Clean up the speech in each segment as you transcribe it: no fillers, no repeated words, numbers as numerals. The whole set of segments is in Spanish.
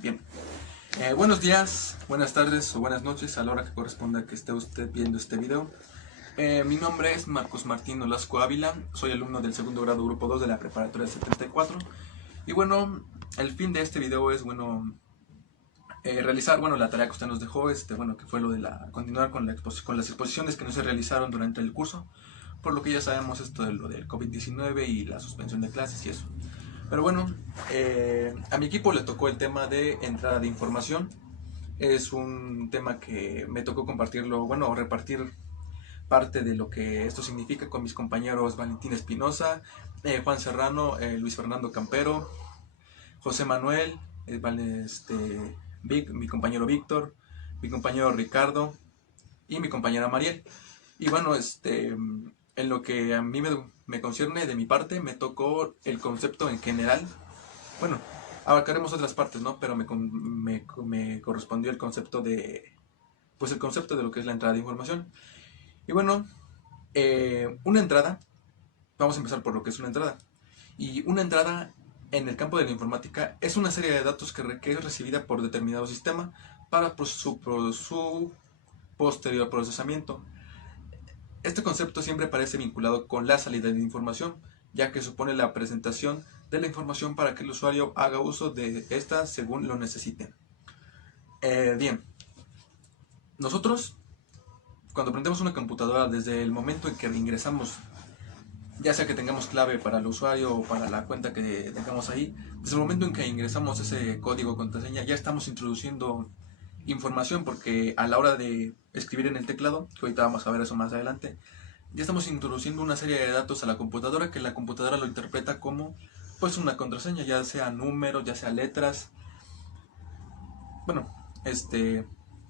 Bien, buenos días, buenas tardes o buenas noches a la hora que corresponda que esté usted viendo este video. Mi nombre es Marcos Martín Olasco Ávila, soy alumno del segundo grado grupo 2 de la preparatoria 74. Y bueno, el fin de este video es, realizar, la tarea que usted nos dejó, que fue lo de continuar con las exposiciones que no se realizaron durante el curso, por lo que ya sabemos esto de lo del COVID-19 y la suspensión de clases y eso. Pero bueno, a mi equipo le tocó el tema de entrada de información. Es un tema que me tocó compartirlo, repartir parte de lo que esto significa con mis compañeros Valentín Espinosa, Juan Serrano, Luis Fernando Campero, José Manuel, mi compañero Víctor, mi compañero Ricardo y mi compañera Mariel. Y bueno, en lo que a mí me concierne, de mi parte, me tocó el concepto en general. Bueno, abarcaremos otras partes, ¿no? Pero me correspondió el concepto pues el concepto de lo que es la entrada de información. Y bueno, una entrada, vamos a empezar por lo que es una entrada. Y una entrada en el campo de la informática es una serie de datos que es recibida por determinado sistema para su posterior procesamiento. Este concepto siempre parece vinculado con la salida de información, ya que supone la presentación de la información para que el usuario haga uso de esta según lo necesite. Bien, nosotros cuando prendemos una computadora, desde el momento en que ingresamos, ya sea que tengamos clave para el usuario o para la cuenta que tengamos ahí, desde el momento en que ingresamos ese código contraseña ya estamos introduciendo información, porque a la hora de escribir en el teclado, que ahorita vamos a ver eso más adelante, ya estamos introduciendo una serie de datos a la computadora que la computadora lo interpreta como pues una contraseña, ya sea números, ya sea letras. Bueno,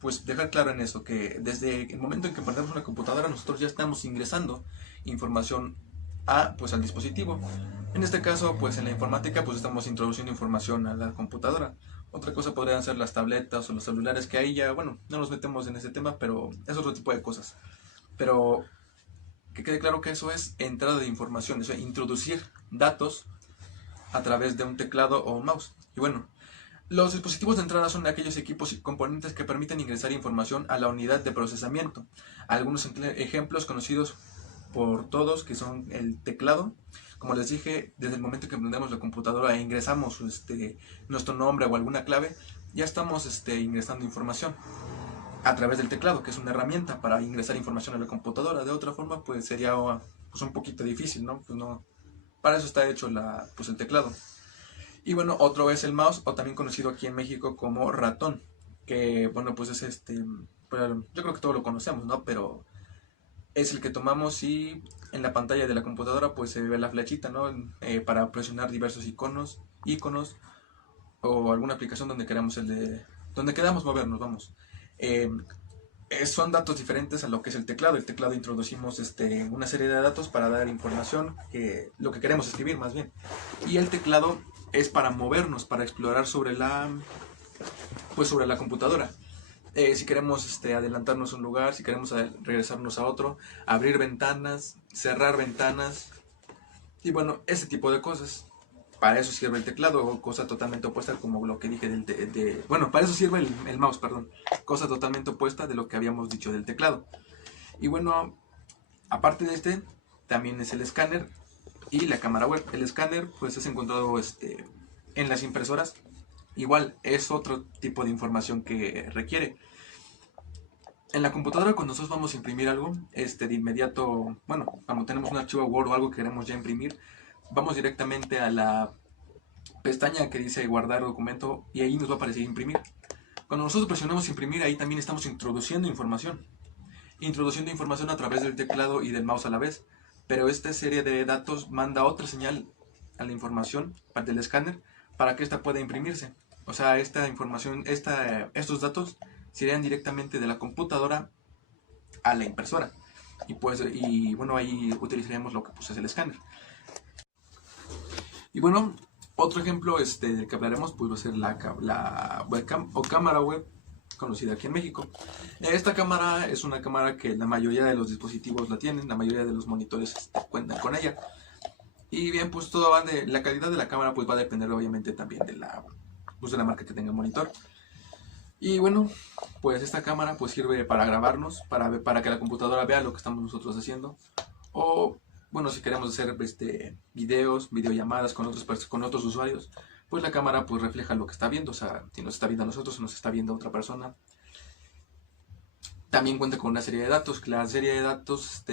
pues dejar claro en eso, que desde el momento en que prendemos una computadora nosotros ya estamos ingresando información al dispositivo. En este caso, pues en la informática, pues estamos introduciendo información a la computadora. Otra cosa podrían ser las tabletas o los celulares, que ahí ya, no nos metemos en ese tema, pero es otro tipo de cosas. Pero que quede claro que eso es entrada de información, es introducir datos a través de un teclado o un mouse. Y bueno, los dispositivos de entrada son aquellos equipos y componentes que permiten ingresar información a la unidad de procesamiento. Algunos ejemplos conocidos por todos, que son el teclado. Como les dije, desde el momento que prendemos la computadora e ingresamos nuestro nombre o alguna clave, ya estamos ingresando información a través del teclado, que es una herramienta para ingresar información a la computadora. De otra forma, pues sería pues un poquito difícil, ¿no? Pues no, para eso está hecho el teclado. Y bueno, otro es el mouse, o también conocido aquí en México como ratón, que pues es pues, yo creo que todos lo conocemos, ¿no? Pero es el que tomamos y en la pantalla de la computadora pues se ve la flechita, ¿no? Para presionar diversos iconos o alguna aplicación donde queramos movernos, vamos. Eh, Son datos diferentes a lo que es el teclado. El teclado introducimos una serie de datos para dar información, lo que queremos escribir más bien. Y el teclado es para movernos, para explorar sobre la computadora. Si queremos adelantarnos a un lugar, si queremos regresarnos a otro, abrir ventanas, cerrar ventanas y bueno, ese tipo de cosas. Para eso sirve el teclado, cosa totalmente opuesta como lo que dije para eso sirve el mouse, perdón, cosa totalmente opuesta de lo que habíamos dicho del teclado. Y bueno, aparte de también es el escáner y la cámara web. El escáner pues es encontrado en las impresoras. Igual es otro tipo de información que requiere. En la computadora, cuando nosotros vamos a imprimir algo, de inmediato, cuando tenemos un archivo Word o algo que queremos ya imprimir, vamos directamente a la pestaña que dice guardar documento y ahí nos va a aparecer imprimir. Cuando nosotros presionamos imprimir, ahí también estamos introduciendo información a través del teclado y del mouse a la vez, pero esta serie de datos manda otra señal a la información del escáner para que ésta pueda imprimirse. O sea, esta información, estos datos se irían directamente de la computadora a la impresora. Y bueno, ahí utilizaríamos lo que pues, es el escáner. Y bueno, otro ejemplo del que hablaremos pues, va a ser la webcam o cámara web, conocida aquí en México. Esta cámara es una cámara que la mayoría de los dispositivos la tienen, la mayoría de los monitores cuentan con ella. Y bien, pues todo va la calidad de la cámara pues va a depender obviamente también pues de la marca que tenga el monitor. Y bueno, pues esta cámara pues sirve para grabarnos, para que la computadora vea lo que estamos nosotros haciendo. O bueno, si queremos hacer videos, videollamadas con otros usuarios, pues la cámara pues refleja lo que está viendo. O sea, si nos está viendo a nosotros o nos está viendo a otra persona. También cuenta con una serie de datos, que la serie de datos,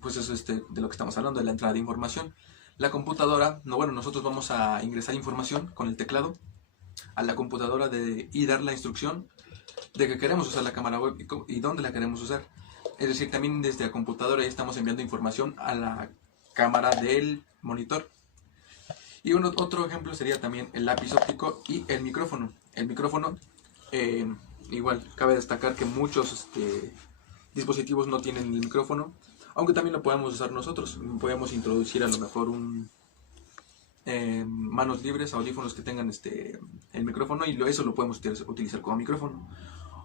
pues eso es de lo que estamos hablando, de la entrada de información. La computadora, no, bueno, nosotros vamos a ingresar información con el teclado a la computadora y dar la instrucción de que queremos usar la cámara web y dónde la queremos usar. Es decir, también desde la computadora ya estamos enviando información a la cámara del monitor. Y otro ejemplo sería también el lápiz óptico y el micrófono. El micrófono, igual, cabe destacar que muchos dispositivos no tienen el micrófono, aunque también lo podemos usar nosotros. Podemos introducir a lo mejor manos libres, audífonos que tengan el micrófono, y eso lo podemos utilizar como micrófono.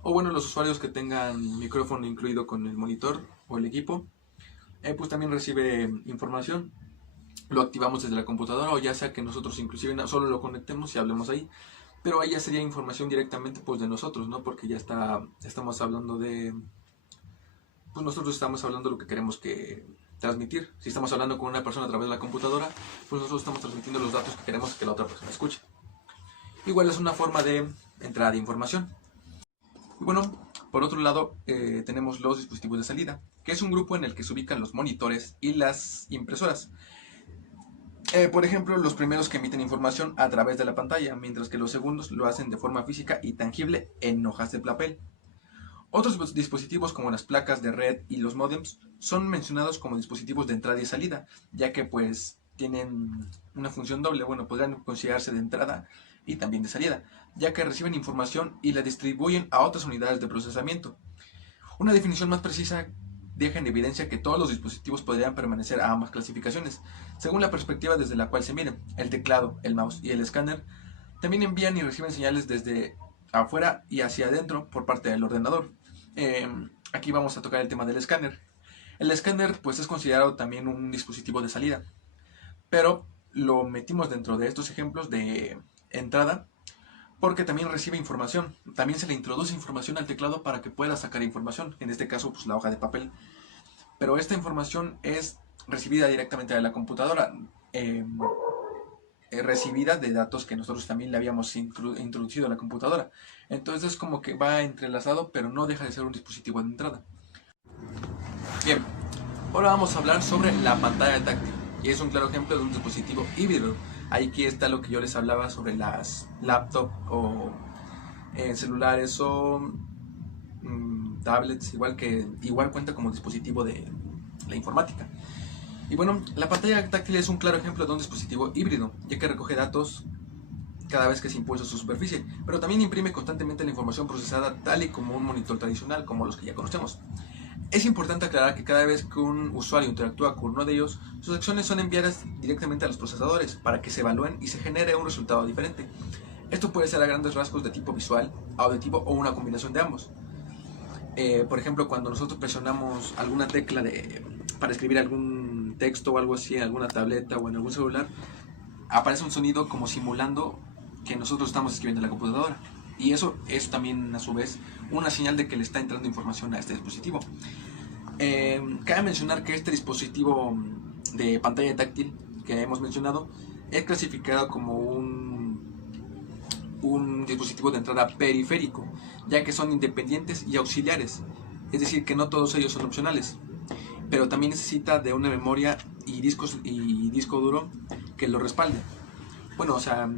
O bueno, los usuarios que tengan micrófono incluido con el monitor o el equipo, pues también recibe información. Lo activamos desde la computadora, o ya sea que nosotros inclusive solo lo conectemos y hablemos ahí. Pero ahí ya sería información directamente pues de nosotros, ¿no? Porque ya estamos hablando pues nosotros estamos hablando lo que queremos transmitir. Si estamos hablando con una persona a través de la computadora, pues nosotros estamos transmitiendo los datos que queremos que la otra persona escuche. Igual es una forma de entrada de información. Y bueno, por otro lado tenemos los dispositivos de salida, que es un grupo en el que se ubican los monitores y las impresoras. Por ejemplo, los primeros que emiten información a través de la pantalla, mientras que los segundos lo hacen de forma física y tangible en hojas de papel. Otros dispositivos como las placas de red y los módems son mencionados como dispositivos de entrada y salida, ya que pues tienen una función doble. Bueno, podrían considerarse de entrada y también de salida, ya que reciben información y la distribuyen a otras unidades de procesamiento. Una definición más precisa deja en evidencia que todos los dispositivos podrían permanecer a ambas clasificaciones, según la perspectiva desde la cual se miren. El teclado, el mouse y el escáner también envían y reciben señales desde afuera y hacia adentro por parte del ordenador. Aquí vamos a tocar el tema del escáner. El escáner pues es considerado también un dispositivo de salida, pero lo metimos dentro de estos ejemplos de entrada porque también recibe información. También se le introduce información al teclado para que pueda sacar información, en este caso pues la hoja de papel. Pero esta información es recibida directamente de la computadora, recibida de datos que nosotros también le habíamos introducido a la computadora. Entonces es como que va entrelazado, pero no deja de ser un dispositivo de entrada. Bien, ahora vamos a hablar sobre la pantalla táctil, y es un claro ejemplo de un dispositivo híbrido. Aquí está lo que yo les hablaba sobre las laptops o celulares o tablets, igual cuenta como dispositivo de la informática. Y bueno, la pantalla táctil es un claro ejemplo de un dispositivo híbrido, ya que recoge datos cada vez que se impulsa su superficie, pero también imprime constantemente la información procesada tal y como un monitor tradicional, como los que ya conocemos. Es importante aclarar que cada vez que un usuario interactúa con uno de ellos, sus acciones son enviadas directamente a los procesadores para que se evalúen y se genere un resultado diferente. Esto puede ser a grandes rasgos de tipo visual, auditivo o una combinación de ambos. Por ejemplo, cuando nosotros presionamos alguna tecla para escribir algún texto o algo así en alguna tableta o en algún celular, aparece un sonido como simulando que nosotros estamos escribiendo en la computadora. Y eso es también a su vez una señal de que le está entrando información a este dispositivo. Cabe mencionar que este dispositivo de pantalla táctil que hemos mencionado es clasificado como un dispositivo de entrada periférico, ya que son independientes y auxiliares, es decir, que no todos ellos son opcionales, pero también necesita de una memoria y disco duro que lo respalde. Bueno, o sea,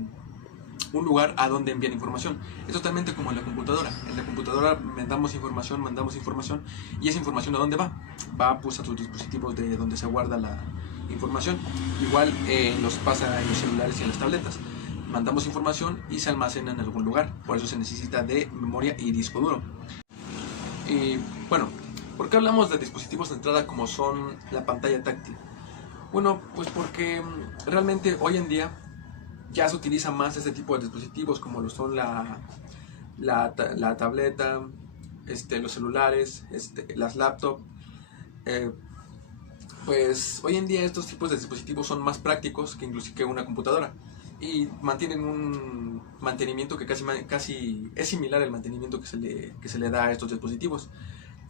un lugar a donde enviar información. Es totalmente como en la computadora. En la computadora mandamos información, y esa información ¿a dónde va? Va pues a tus dispositivos de donde se guarda la información. Igual pasa en los celulares y en las tabletas. Mandamos información y se almacena en algún lugar. Por eso se necesita de memoria y disco duro. Y bueno, ¿por qué hablamos de dispositivos de entrada como son la pantalla táctil? Bueno, pues porque realmente hoy en día ya se utiliza más este tipo de dispositivos como lo son la tableta, los celulares, las laptops. Pues hoy en día estos tipos de dispositivos son más prácticos que inclusive que una computadora, y mantienen un mantenimiento que casi es similar al mantenimiento que se le da a estos dispositivos.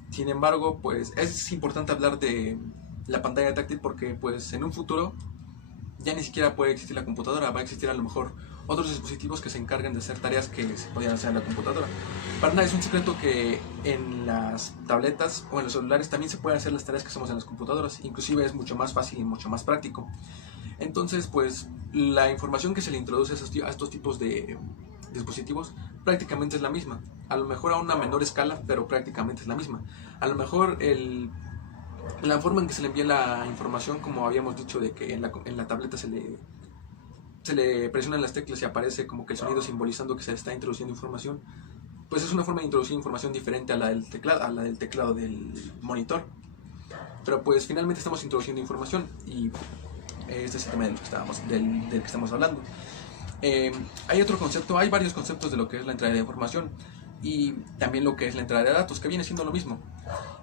Sin embargo, pues es importante hablar de la pantalla táctil porque pues en un futuro ya ni siquiera puede existir la computadora, va a existir a lo mejor otros dispositivos que se encarguen de hacer tareas que se podían hacer en la computadora. Para nada es un secreto que en las tabletas o en los celulares también se pueden hacer las tareas que hacemos en las computadoras, inclusive es mucho más fácil y mucho más práctico. Entonces, pues la información que se le introduce a estos tipos de dispositivos prácticamente es la misma, a lo mejor a una menor escala, pero prácticamente es la misma. A lo mejor la forma en que se le envía la información, como habíamos dicho, de que en la tableta se le presionan las teclas y aparece como que el sonido simbolizando que se está introduciendo información, pues es una forma de introducir información diferente a la del teclado del monitor. Pero pues finalmente estamos introduciendo información y este es el tema del que estamos hablando. Hay otro concepto, hay varios conceptos de lo que es la entrada de información y también lo que es la entrada de datos, que viene siendo lo mismo.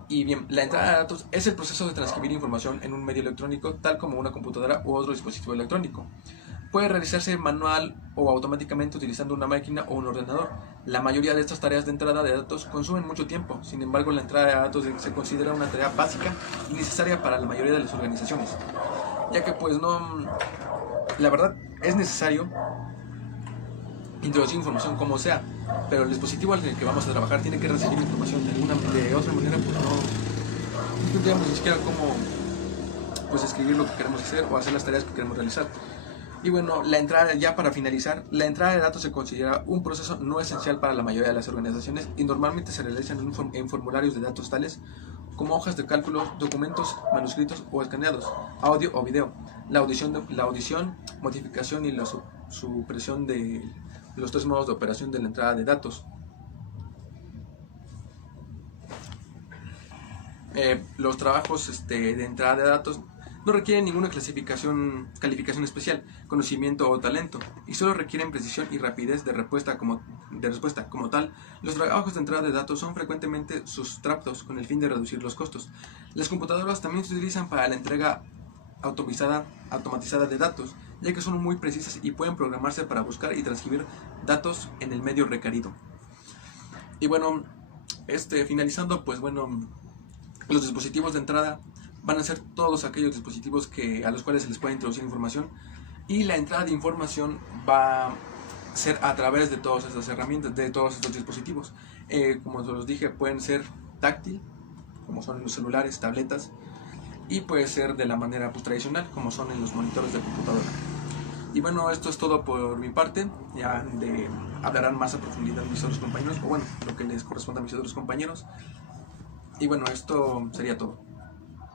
Y bien, la entrada de datos es el proceso de transcribir información en un medio electrónico, tal como una computadora u otro dispositivo electrónico. Puede realizarse manual o automáticamente utilizando una máquina o un ordenador. La mayoría de estas tareas de entrada de datos consumen mucho tiempo, sin embargo la entrada de datos se considera una tarea básica y necesaria para la mayoría de las organizaciones, ya que pues no, la verdad es necesario introducir información como sea, pero el dispositivo en el que vamos a trabajar tiene que recibir información de otra manera, pues no tendríamos ni siquiera cómo pues escribir lo que queremos hacer o hacer las tareas que queremos realizar. Y bueno, la entrada, ya para finalizar, la entrada de datos se considera un proceso no esencial para la mayoría de las organizaciones y normalmente se realizan en formularios de datos tales como hojas de cálculo, documentos manuscritos o escaneados, audio o video, la audición, modificación y la supresión de los tres modos de operación de la entrada de datos. Los trabajos de entrada de datos no requieren ninguna calificación especial, conocimiento o talento, y solo requieren precisión y rapidez de respuesta como tal. Los trabajos de entrada de datos son frecuentemente sustraídos con el fin de reducir los costos. Las computadoras también se utilizan para la entrega automatizada de datos, ya que son muy precisas y pueden programarse para buscar y transcribir datos en el medio requerido. Y bueno, finalizando, pues bueno, los dispositivos de entrada van a ser todos aquellos dispositivos a los cuales se les puede introducir información, y la entrada de información va a ser a través de todas estas herramientas, de todos estos dispositivos. Como se los dije, pueden ser táctil, como son en los celulares, tabletas, y puede ser de la manera pues, tradicional, como son en los monitores de computadora. Y bueno, esto es todo por mi parte. Ya hablarán más a profundidad mis otros compañeros, o bueno, lo que les corresponda a mis otros compañeros. Y bueno, esto sería todo.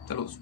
Saludos.